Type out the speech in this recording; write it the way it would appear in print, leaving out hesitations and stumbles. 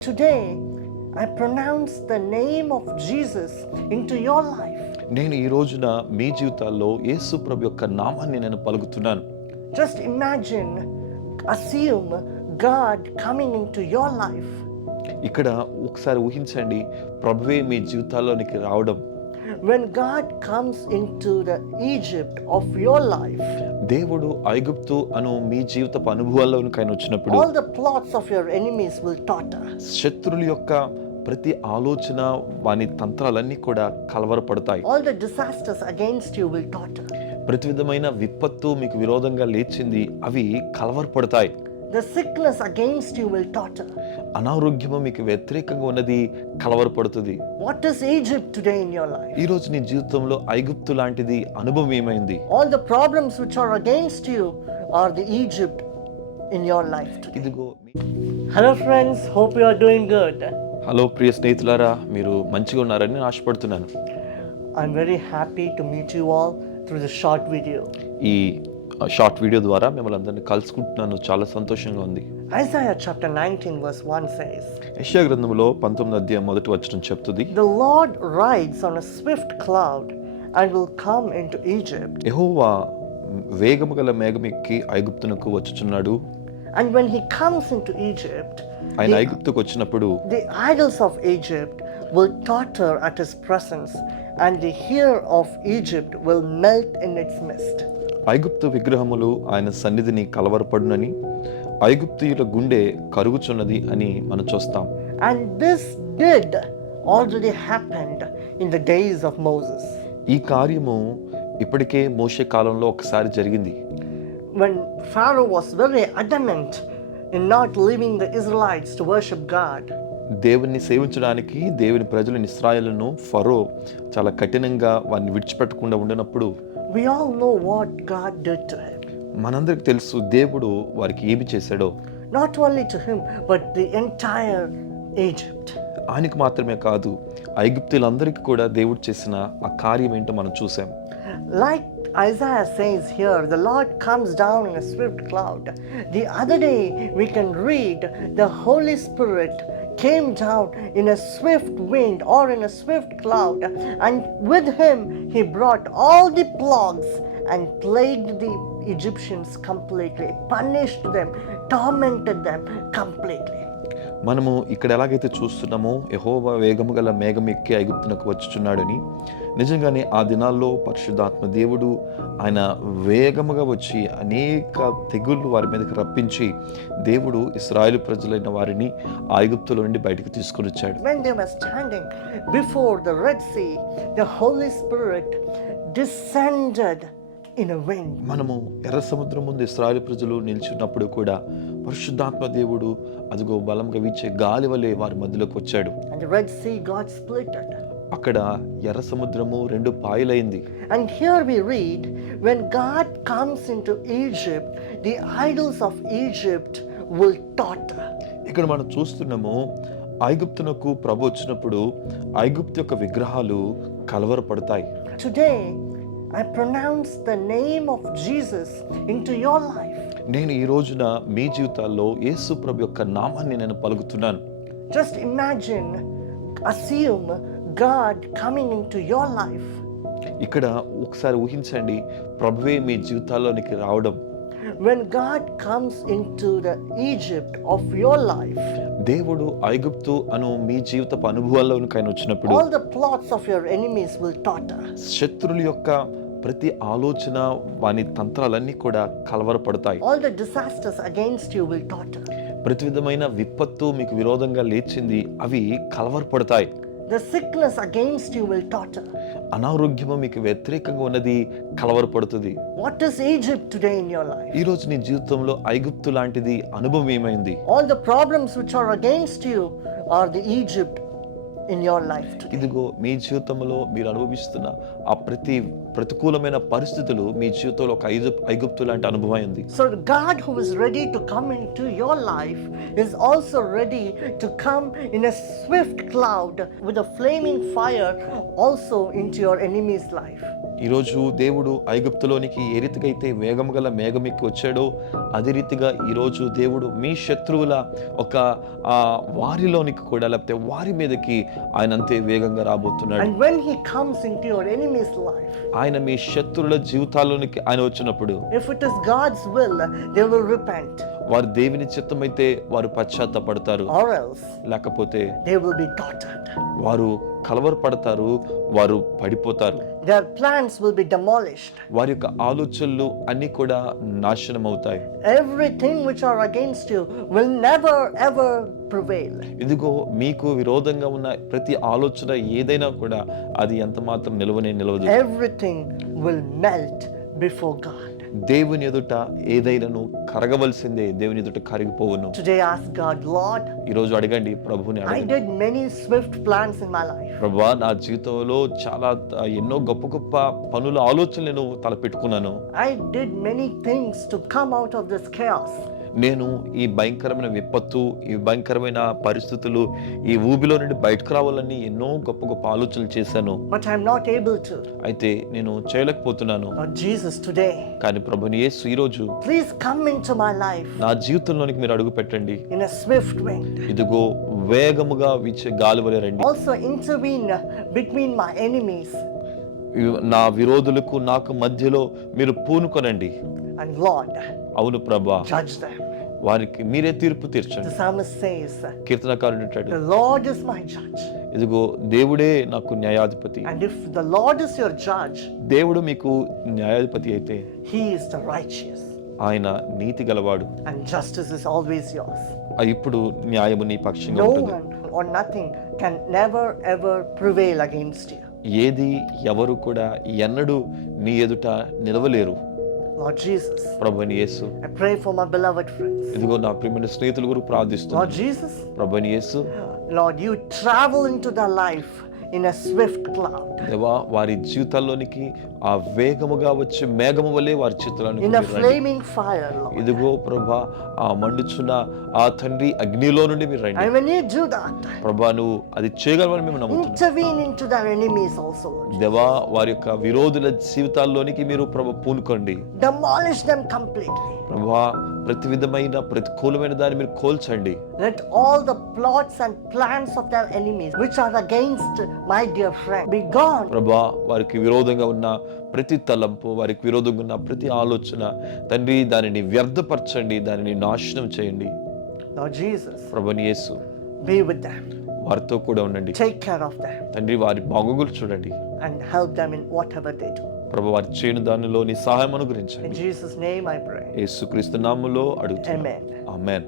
Today, I pronounce the name of Jesus into your life. నేను ఈ రోజున మీ జీవితాల్లో యేసు ప్రభు యొక్క నామాన్ని నేను పలుకుతున్నాను. Just imagine, assume God coming into your life. ఇక్కడ ఒకసారి ఊహించండి, ప్రభువే మీ జీవితాల్లోనికి రావడం. When God comes into the Egypt of your life, దేవుడు ఐగుప్తు అను మీ జీవితపు అనుభవాల్లోనికి ఆయన వచ్చినప్పుడు all the plots of your enemies will totter. శత్రువుల యొక్క ప్రతి ఆలోచన వాని తంత్రాలన్నీ కూడా కలవరపడతాయి. All the disasters against you will totter. ప్రతి విధమైన విపత్తు మీకు విరోధంగా లేచింది, అవి కలవరపడతాయి. The sickness against you will totter. అనారోగ్యము మీకు వ్యతిరేకంగా ఉన్నది కలవరపడుతుంది. What is Egypt today in your life? ఈ రోజు నీ జీవితంలో ఐగుప్తు లాంటిది అనుభవం ఏమైంది? All the problems which are against you are the Egypt in your life today. ఇదిగో Hello friends, hope you are doing good. Hello ప్రియ స్నేహితులారా, మీరు మంచిగా ఉన్నారని నేను ఆశపడుతున్నాను. I'm very happy to meet you all through the short video. ఈ short video ద్వారా మిమ్మల్ని అందరినీ కలుసుకుంటున్నాను, చాలా సంతోషంగా ఉంది. Isaiah chapter 19 verse 1 says, యెషయా గ్రంథంలో 19వ అధ్యాయం మొదటి వచనం చెప్తుంది, The Lord rides on a swift cloud and will come into Egypt. యెహోవా వేగము గల మేఘం ఎక్కి ఐగుప్తునకు వచ్చుచున్నాడు. And when he comes into Egypt, ఆయన ఐగుప్తుకు వచ్చినప్పుడు the idols of Egypt will totter at his presence, and the hair of Egypt will melt in its midst. ఐగుప్తు విగ్రహములు ఆయన సన్నిధిని కలవరపడునని, ఐగుప్తీయుల గుండె కరుగుచున్నది అని మనం చూస్తాం. And this did already happened in the days of Moses. ఈ కార్యము ఇప్పటికే మోషే కాలంలో ఒకసారి జరిగింది. When Pharaoh was very adamant in not leaving the Israelites to worship God, దేవుని సేవించడానికి దేవుని ప్రజలను ఇశ్రాయేలును ఫరో చాలా కఠినంగా వారిని విడిచిపెట్టకుండా ఉండినప్పుడు we all know what God did to him. మనందరికి తెలుసు దేవుడు వారికి ఏమి చేశాడో. Not only to him, but the entire Egypt. ఆయనకు మాత్రమే కాదు, ఐగుప్తులందరికీ కూడా దేవుడు చేసిన ఆ కార్యం ఏంటో మనం చూసాం. Like Isaiah says here, the Lord comes down in a swift cloud. The other day we can read the Holy Spirit came down in a swift wind or in a swift cloud, and with him he brought all the plagues and plagued the Egyptians completely, punished them, tormented them completely. మనము ఇక్కడ ఎలాగైతే చూస్తున్నామో, యెహోవా వేగము గల మేఘం ఎక్కి ఐగుప్తునకు వచ్చుచున్నాడని, నిజంగానే ఆ దినాల్లో పరిశుద్ధాత్మ దేవుడు ఆయన వేగముగా వచ్చి అనేక తెగుళ్ళు వారి మీదకి రప్పించి దేవుడు ఇశ్రాయేలు ప్రజలైన వారిని ఐగుప్తులో నుండి బయటకు తీసుకొని వచ్చాడు. When they were standing before the Red Sea, the Holy Spirit descended in a wind. మనము ఎర్ర సముద్రం ముందు ఇశ్రాయేలు ప్రజలు నిల్చున్నప్పుడు కూడా పరిశుద్ధాత్మ దేవుడు అదిగో బలంగా వీచే గాలి వలె వారి మధ్యలోకి వచ్చాడు. And the Red Sea got splitted. అక్కడ ఎర్ర సముద్రము రెండు పాయలైంది. And here we read, when God comes into Egypt, the idols of Egypt will totter. ఇక్కడ మనం చూస్తున్నాము, ఐగుప్తునకు ప్రభు వచ్చినప్పుడు ఐగుప్తు యొక్క విగ్రహాలు కలవరపడతాయి. Today, I pronounce the name of Jesus into your life. నేను ఈ రోజున మీ జీవితాల్లో యేసు ప్రభు యొక్క నామాన్ని నేను పలుకుతున్నాను. Just imagine, assume God coming into your life. ఇక్కడ ఒకసారి ఊహించండి, ప్రభువే మీ జీవితాల్లోనికి రావడం. When God comes into the Egypt of your life, దేవుడు ఐగుప్తు అను మీ జీవితపు అనుభవాల్లోనికి ఆయన వచ్చినప్పుడు all the plots of your enemies will totter. శత్రువుల యొక్క ప్రతి ఆలోచన వాని తంత్రాలన్నీ కూడా కలవరపడతాయి. All the disasters against you will totter. ప్రతి విధమైన విపత్తు మీకు విరోధంగా లేచింది, అవి కలవరపడతాయి. The sickness against you will totter. అనారోగ్యము మీకు వ్యతిరేకంగా ఉన్నది కలవరపడుతుంది. What is Egypt today in your life? ఈ రోజు నీ జీవితంలో ఐగుప్తు లాంటిది అనుభవం ఏమైంది? All the problems which are against you are the Egypt in your life today. ఇదిగో మీ జీవితంలో మీరు అనుభవిస్తున్న ఆ ప్రతికూలమైన పరిస్థితులు మీ జీవితంలో ఒక ఐగుప్తు లాంటి అనుభవం ఉంది. So God, who is ready to come into your life, is also ready to come in a swift cloud with a flaming fire also into your enemy's life. ఈరోజు దేవుడు ఐగుప్తులోనికి ఏ రీతిగా అయితే వేగము గల మేఘం ఎక్కి వచ్చాడో అదే రీతిగా ఈరోజు దేవుడు మీ శత్రువుల ఒక వారిలోనికి కూడా, లేకపోతే వారి మీదకి ఆయన అంతే వేగంగా రాబోతున్నాడు. And when he comes into your enemy's life, ఆయన మీ శత్రువుల జీవితాల్లోనికి ఆయన వచ్చినప్పుడు, if it is God's will, they will repent. వారు దేవుని చిత్తమైతే వారు పశ్చాత్తాపడతారు, Or else లేకపోతే they will be tortured. వారు కలవరపడతారు, వారు పడిపోతారు. Their plans will be demolished. వారి యొక్క ఆలోచనలు అన్ని కూడా నాశనం అవుతాయి. Everything which are against you will never ever prevail. ఇదిగో మీకు విరోధంగా ఉన్న ప్రతి ఆలోచన ఏదైనా కూడా అది ఎంత మాత్రం నిలవదు. Everything will melt before God. దేవుని ఎదుట ఏదైనాను కరగవలసిందే, దేవుని ఎదుట కరిగిపోవును. Today ask God, Lord, ఈరోజు అడగండి, ప్రభుని I అడగండి. did many swift plans in my life. ప్రభువా, నా జీవితంలో చాలా ఎన్నో గొప్ప పనుల ఆలోచనలను తలపెట్టుకున్నాను. I did many things to come out of this chaos. నేను ఈ భయంకరమైన విపత్తు, ఈ భయంకరమైన పరిస్థితులు, ఈ ఊబిలో నుండి బయటకు రావాలని ఎన్నో గొప్ప ఆలోచనలు చేశాను. But I'm not able to. అయితే నేను చేయలేకపోతున్నాను. Lord Jesus, today, కానీ ప్రభుని యేసు ఈరోజు please come into my life నా జీవితంలోనికి మీరు అడుగు పెట్టండి. in a swift wind. ఇదిగో వేగముగా వీచే గాలి వలె రండి. Also intervene between my enemies. నా విరోధులకు నాకు మధ్యలో మీరు పూనుకొనండి. And Lord, అవును ప్రభా, judge them. వారికి మీరే తీర్పు The తీర్చండి. psalmist says, కీర్తనకారుడు అంటాడు, the Lord is my judge. ఇదిగో దేవుడే నాకు న్యాయాధిపతి. And if the Lord is your judge, దేవుడు మీకు న్యాయాధిపతి అయితే he is the righteous. ఆయన నీతి గలవాడు. And justice is always yours. ఇప్పుడు న్యాయము నీ పక్షంగా No ఉంటుంది. one or nothing can never ever prevail against you. ఏది ఎవరు కూడా ఎన్నడూ నీ ఎదుట నిలవలేరు. Lord Jesus, ప్రభుని యేసు, I pray for my beloved friends. ఇదిగో నా ప్రియమైన స్నేహితుల గురించి Lord ప్రార్థిస్తున్నాను. Jesus, ప్రభుని యేసు, Lord, you travel into their life in a swift cloud, దేవా, వారి జీవితాల్లోనికి ఆ వేగముగా వచ్చే మేఘము వలె వారి చిత్రాన్ని in a flaming fire, Lord. ఇదిగో ప్రభా, ఆ మండుచున్న ఆ తండ్రి అగ్నిలో నుండి మీరు రండి. And when you do that, ప్రభా, నువ్వు అది చేయగలవని మేము నమ్ముతున్నాం. intervene into their enemies also, Lord. దేవా, వారి యొక్క విరోధుల జీవితాల్లోనికి మీరు ప్రభు పూనుకోండి. Demolish them completely. ప్రభా, ప్రతి విధమైన ప్రతికూలమైన దాన్ని మీరు కోల్చండి. Let all the plots and plans of their enemies which are against my dear friend be gone. ప్రభా, వారికి విరోధంగా ఉన్న ప్రతి తలంపు, వారికి విరోధంగా ఉన్న ప్రతి ఆలోచన తండ్రి దానిని వ్యర్థపరచండి, దానిని నాశనం చేయండి. Lord Jesus, ప్రభుని యేసు, be with them. వారితో కూడా ఉండండి. Take care of them తండ్రి, వారి బాగోగులు చూడండి. and help them in whatever they do. ప్రభు, వారి చేయని దానిలో నీ సహాయం In అనుగ్రహించండి. Jesus' name I pray. యేసుక్రీస్తు నామములో అడుగుతున్నాను. Amen. ఆమేన్.